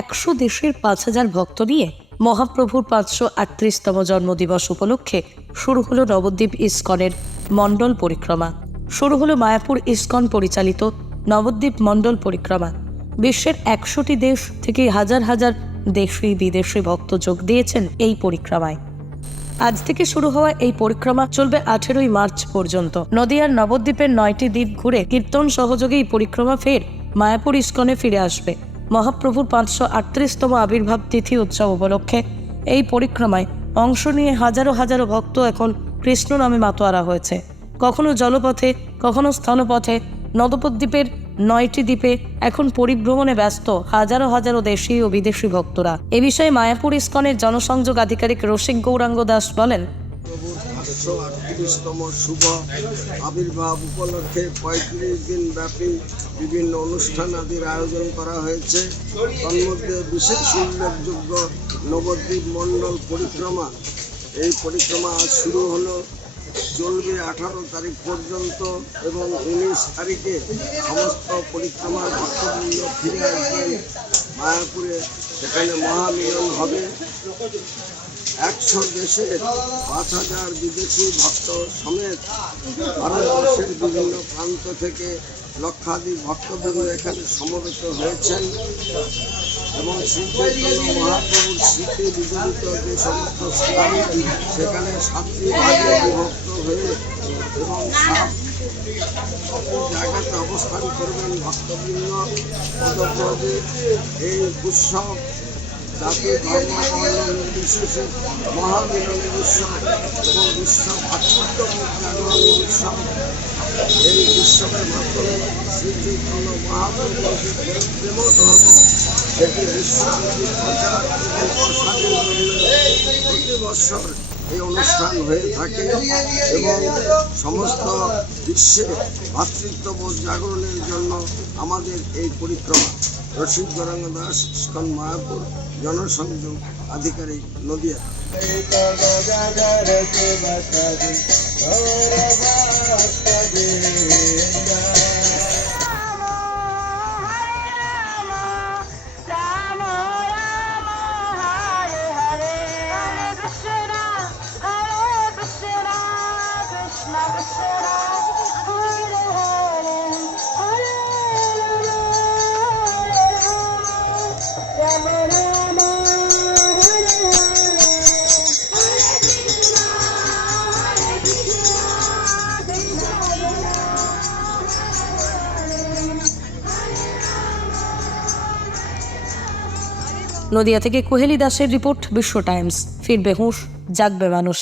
একশো দেশের পাঁচ হাজার ভক্ত নিয়ে মহাপ্রভুর পাঁচশো আটত্রিশতম জন্মদিবস উপলক্ষে শুরু হলো নবদ্বীপ ইস্কনের মণ্ডল পরিক্রমা। শুরু হলো মায়াপুর ইস্কন পরিচালিত নবদ্বীপ মণ্ডল পরিক্রমা। বিশ্বের একশোটি দেশ থেকে হাজার হাজার দেশি বিদেশি ভক্ত যোগ দিয়েছেন এই পরিক্রমায়। আজ থেকে শুরু হওয়া এই পরিক্রমা চলবে আঠেরোই মার্চ পর্যন্ত। নদিয়ার নবদ্বীপের নয়টি দ্বীপ ঘুরে কীর্তন সহযোগে এই পরিক্রমা ফের মায়াপুর ইস্কনে ফিরে আসবে। মহাপ্রভুর পাঁচশো আটত্রিশতম আবির্ভাব তিথি উৎসব উপলক্ষে এই পরিক্রমায় অংশ নিয়ে হাজারো হাজারো ভক্ত এখন কৃষ্ণ নামে মাতোয়ারা হয়েছে। কখনো জলপথে, কখনো স্থলপথে নবদ্বীপের নয়টি দ্বীপে এখন পরিভ্রমণে ব্যস্ত হাজারো হাজারো দেশি ও বিদেশি ভক্তরা। এ বিষয়ে মায়াপুর ইস্কনের জনসংযোগ আধিকারিক রসিক গৌরাঙ্গ দাস বলেন শুভ আবির্ভাব উপলক্ষে পঁয়ত্রিশ দিন ব্যাপী বিভিন্ন অনুষ্ঠান আদির আয়োজন করা হয়েছে। তন্মধ্যে বিশেষ উল্লেখযোগ্য নবদ্বীপ মণ্ডল পরিক্রমা। এই পরিক্রমা আজ শুরু হলো। চলবে আঠারো তারিখ পর্যন্ত এবং উনিশ তারিখে সমস্ত পরিক্রমার ভক্তবৃন্দ ফিরে আসবেন মায়াপুরে। সেখানে মহামিলন হবে। একশো দেশে পাঁচ হাজার বিদেশি ভক্ত সমেত ভারতবর্ষের বিভিন্ন প্রান্ত থেকে লক্ষাধিক ভক্তবৃন্দ এখানে সমবেত হয়েছেন এবং মহাপ্রভুর স্মৃতি বিজড়িত যে সমস্ত স্থান সেখানে সাতটি ভাগে বিভক্ত হয়ে এবং জায়গাতে অবস্থান করবেন ভক্তবৃন্দ পদব্রজে এই উৎসব জাতি, ধর্ম মহামিলনের উৎসব এবং বিশ্ব ভাতৃত্ববোধ জাগরণের উৎসব। সেটি এই অনুষ্ঠান হয়ে থাকে এবং সমস্ত বিশ্বে ভাতৃত্ববোধ জাগরণের জন্য আমাদের এই পরিক্রমা। রশিদ গরাঙ্গ দাস, ইস্কন মায়াপুর, জনসংযোগ আধিকারিক নদিয়া। নদিয়া থেকে কোহেলি দাসের রিপোর্ট বিশ্ব টাইমস। ফিরবে হুঁশ জাগবে মানুষ।